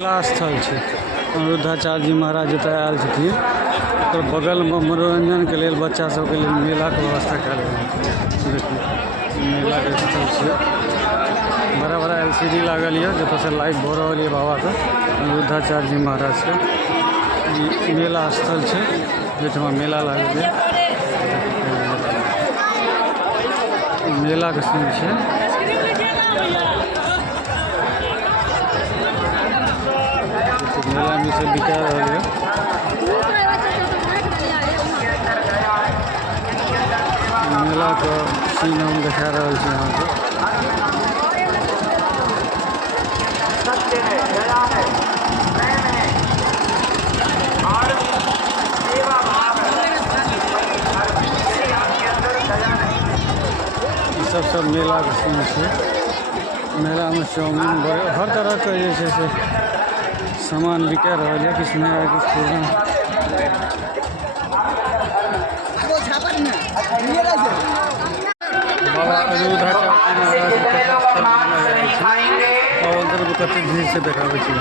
मेला स्थल छै अनिरुद्धाचार्य जी महाराज जतऽ आयल छथिन ओकर बगलमे मनोरंजनके लेल बच्चा सबके लेल मेलाके व्यवस्था कयल गेल छै। देखियौ मेलाके स्थल छै, बड़ा बड़ा LCD लागल यऽ जतऽसँ लाइव भऽ रहल यऽ बाबाके अनिरुद्धाचार्य जी महाराजके। ई मेला स्थल छै जाहिठाम मेला लागल यऽ, मेलाके सीन छै। मेला में से बिका रहा है, मेला का सीन हम दिखा रहा है यहाँ पे। सब मेला का सीन है। मेला में चाउमीन बड़े हर तरह का जैसे सामान बिका रहा है, किस नया किस पुराना। बाबा अनिरुद्धाचार्य महाराज कते भीड़ से देखाबै छै।